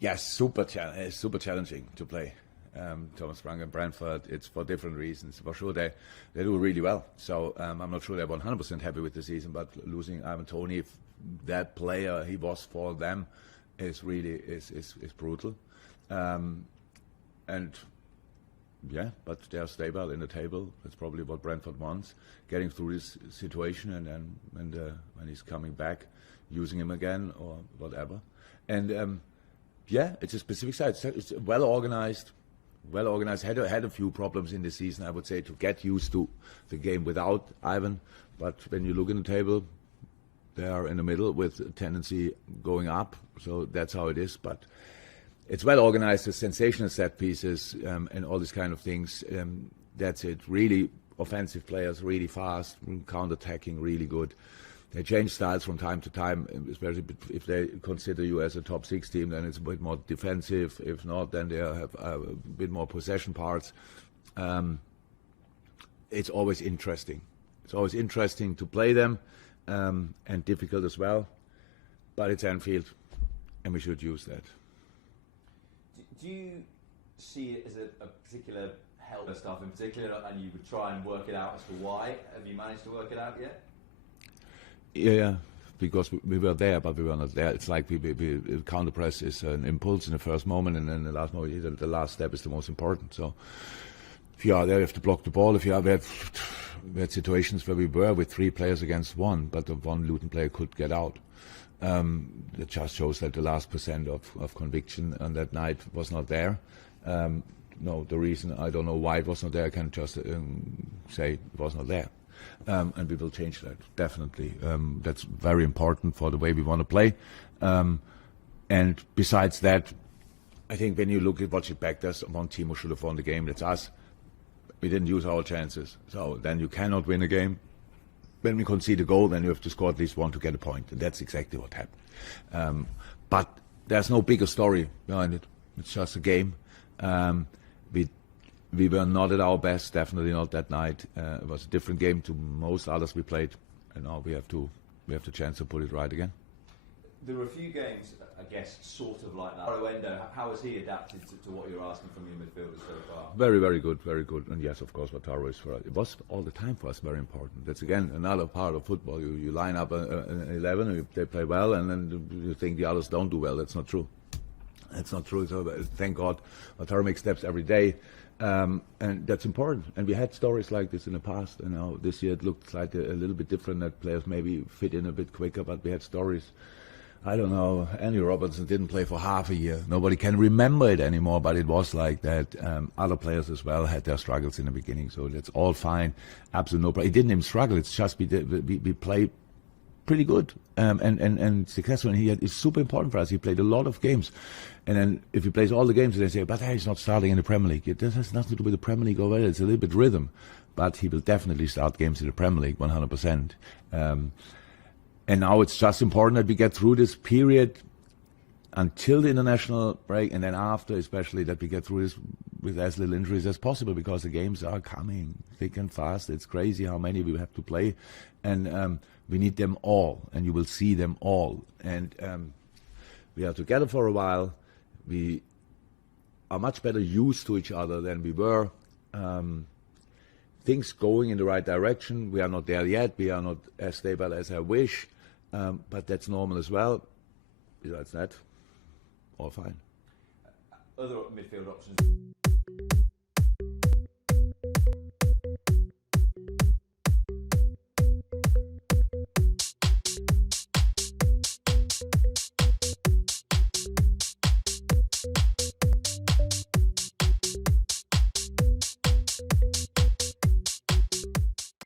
Yes, super challenging to play. Thomas Frank and Brentford, it's for different reasons. For sure, they do really well. So I'm not sure they're 100% happy with the season, but losing Ivan Toney, that player he was for them, is really is brutal. And yeah, but they are stable in the table. That's probably what Brentford wants. Getting through this situation, and then when he's coming back, using him again or whatever. And yeah, it's a specific side. It's well organized. Had a few problems in the season, I would say, to get used to the game without Ivan. But when you look in the table, they are in the middle with a tendency going up. So that's how it is. But it's well organized with sensational set pieces and all these kind of things. That's it. Really offensive players, really fast, counter-attacking, really good. They change styles from time to time, especially if they consider you as a top 6 team, then it's a bit more defensive. If not, then they have a bit more possession parts. It's always interesting. It's always interesting to play them, and difficult as well. But it's Anfield, and we should use that. Do you see it as a particular help stuff in particular, and you would try and work it out as to why? Have you managed to work it out yet? Yeah, because we were there, but we were not there. It's like counter press is an impulse in the first moment, and then the last moment, the last step is the most important. So if you are there, you have to block the ball. We had situations where we were with 3 players against 1, but the one Luton player could get out. It just shows that the last % of conviction on that night was not there. No, the reason, I don't know why it was not there. I can just say it was not there. And we will change that, definitely. That's very important for the way we want to play. And besides that, I think when you look at watch it back, there's one team who should have won the game. That's us. We didn't use our chances. So then you cannot win a game. When we concede a goal, then you have to score at least 1 to get a point. And that's exactly what happened. But there's no bigger story behind it. It's just a game. We were not at our best, definitely not that night. It was a different game to most others we played, and now we have the chance to put it right again. There were a few games, I guess, sort of like that. Endo, how has he adapted to what you're asking from your midfielders so far? Very, very good, very good. And yes, of course, Wataru is for us. It was all the time for us very important. That's again another part of football. You line up an 11, and they play well, and then you think the others don't do well. That's not true. That's not true. So thank God, Wataru makes steps every day. And that's important. And we had stories like this in the past. And now this year it looked like a little bit different, that players maybe fit in a bit quicker, but we had stories. I don't know, Andy Robertson didn't play for half a year. Nobody can remember it anymore, but it was like that. Other players as well had their struggles in the beginning, so that's all fine. Absolutely no problem. He didn't even struggle. It's just we play pretty good and successful. And it's super important for us. He played a lot of games. And then if he plays all the games, they say, but he's not starting in the Premier League. This has nothing to do with the Premier League over there. It's a little bit rhythm. But he will definitely start games in the Premier League, 100%. And now it's just important that we get through this period until the international break, and then after, especially, that we get through this with as little injuries as possible, because the games are coming thick and fast. It's crazy how many we have to play. And we need them all, and you will see them all. And we are together for a while. We are much better used to each other than we were. Things going in the right direction. We are not there yet. We are not as stable as I wish, but that's normal as well. Besides that, all fine. Other midfield options.